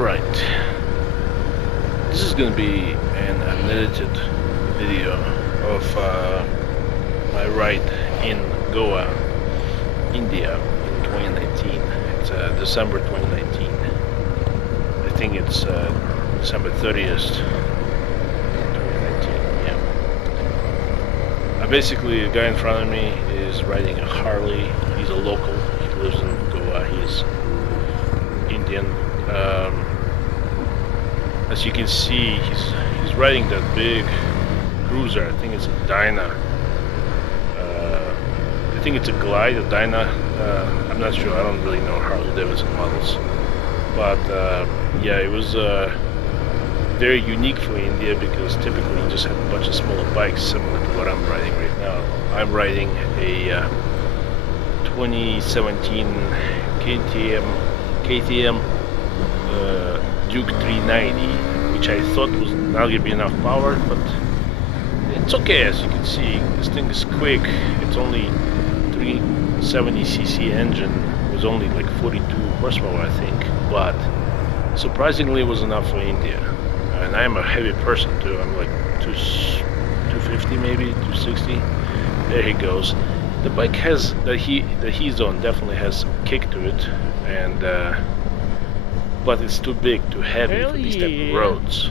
Alright, this is gonna be an unedited video of my ride in Goa, India in 2019. It's December 2019. I think it's December 30th, 2019, yeah. Basically, the guy in front of me is riding a Harley. He's a local, he lives in Goa, he's Indian. As you can see, he's riding that big cruiser. I think it's a Dyna. I think it's a Glide, a Dyna. I'm not sure. I don't really know Harley Davidson models, but yeah, it was very unique for India because typically you just have a bunch of smaller bikes, similar to what I'm riding right now. I'm riding a 2017 KTM Duke 390, which I thought was not going to be enough power, but it's okay. As you can see, this thing is quick. It's only 370cc engine, was only like 42 horsepower, I think, but surprisingly it was enough for India. And I am a heavy person too. I'm like 250 maybe, 260. There he goes. The bike has that he's on definitely has some kick to it, and but it's too big, too heavy for these type of roads.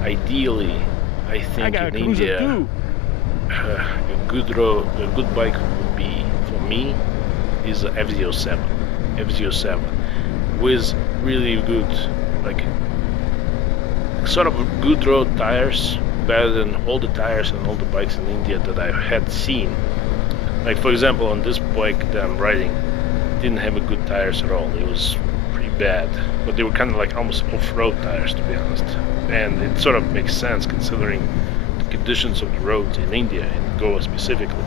Ideally, I think in India, a good bike would be for me is the F07 with really good, like sort of good road tires, better than all the tires and all the bikes in India that I had seen. Like for example, on this bike that I'm riding, didn't have a good tires at all. It was pretty bad, but they were kind of like almost off-road tires, to be honest. And it sort of makes sense considering the conditions of the roads in India, in Goa specifically.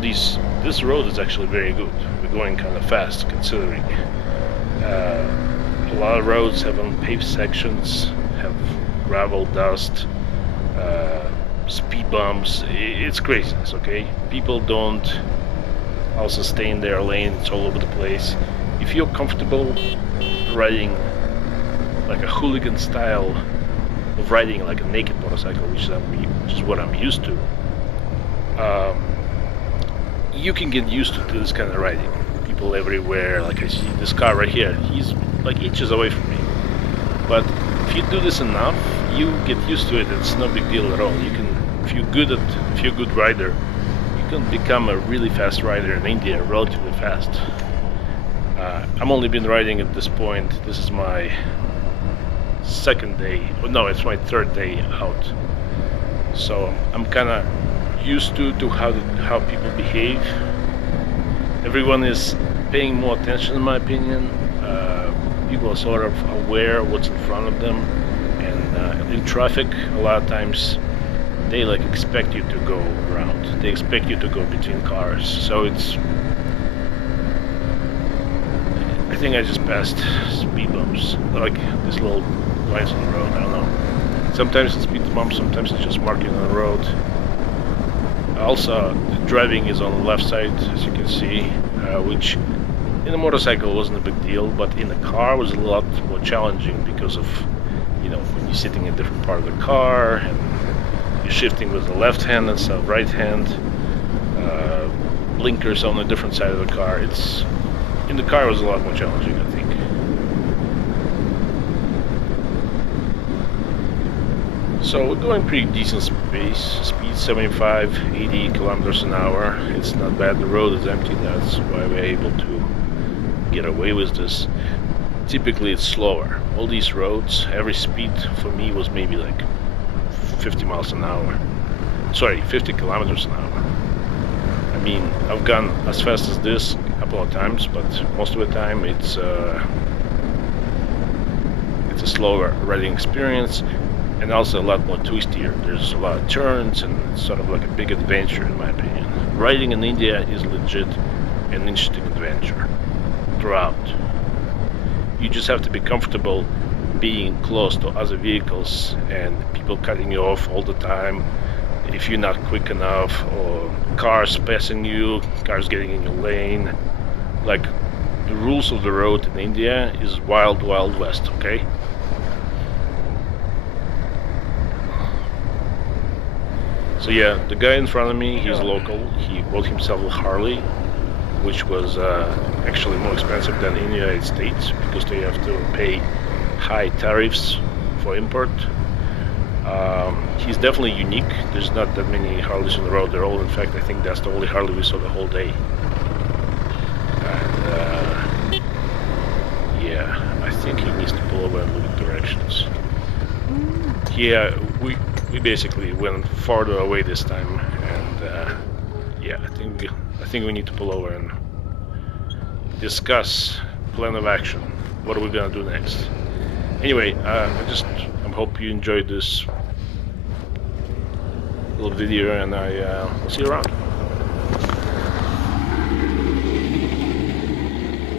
This road is actually very good. We're going kind of fast considering a lot of roads have unpaved sections, have gravel, dust, speed bumps. It's craziness, okay? People don't also stay in their lane. It's all over the place. If you're comfortable riding like a hooligan style of riding like a naked motorcycle, which is what I'm used to, you can get used to this kind of riding. People everywhere, like I see this car right here, he's like inches away from me. But if you do this enough, you get used to it. It's no big deal at all. You can, if you're a good rider, you can become a really fast rider in India relatively fast. I've only been riding at this point. This is my second day. Oh, no, it's my third day out. So I'm kind of used to how people behave. Everyone is paying more attention, in my opinion. People are sort of aware of what's in front of them, and in traffic, a lot of times they like expect you to go around. They expect you to go between cars. So it's. I think I just passed speed bumps, like these little lines on the road. I don't know. Sometimes it's speed bumps, sometimes it's just marking on the road. Also, the driving is on the left side, as you can see, which in a motorcycle wasn't a big deal, but in a car was a lot more challenging because of, you know, when you're sitting in a different part of the car and you're shifting with the left hand instead of right hand, blinkers on a different side of the car. In the car was a lot more challenging, I think. So we're going pretty decent speed 75, 80 kilometers an hour. It's not bad. The road is empty. That's why we're able to get away with this. Typically it's slower. All these roads, every speed for me was maybe like 50 miles an hour. Sorry, 50 kilometers an hour. I mean, I've gone as fast as this a couple of times, but most of the time it's a slower riding experience, and also a lot more twistier. There's a lot of turns, and it's sort of like a big adventure in my opinion. Riding in India is legit an interesting adventure throughout. You just have to be comfortable being close to other vehicles and people cutting you off all the time if you're not quick enough, or cars passing you, cars getting in your lane. Like the rules of the road in India is wild, wild west, okay? So yeah, the guy in front of me, he's local. He bought himself a Harley, which was actually more expensive than in the United States because they have to pay high tariffs for import. He's definitely unique. There's not that many Harleys on the road. They're all, in fact, I think that's the only Harley we saw the whole day. And yeah, I think he needs to pull over and move directions. Yeah, we basically went farther away this time, and yeah, I think we need to pull over and discuss plan of action. What are we gonna do next? Anyway, I hope you enjoyed this little video, and I will see you around.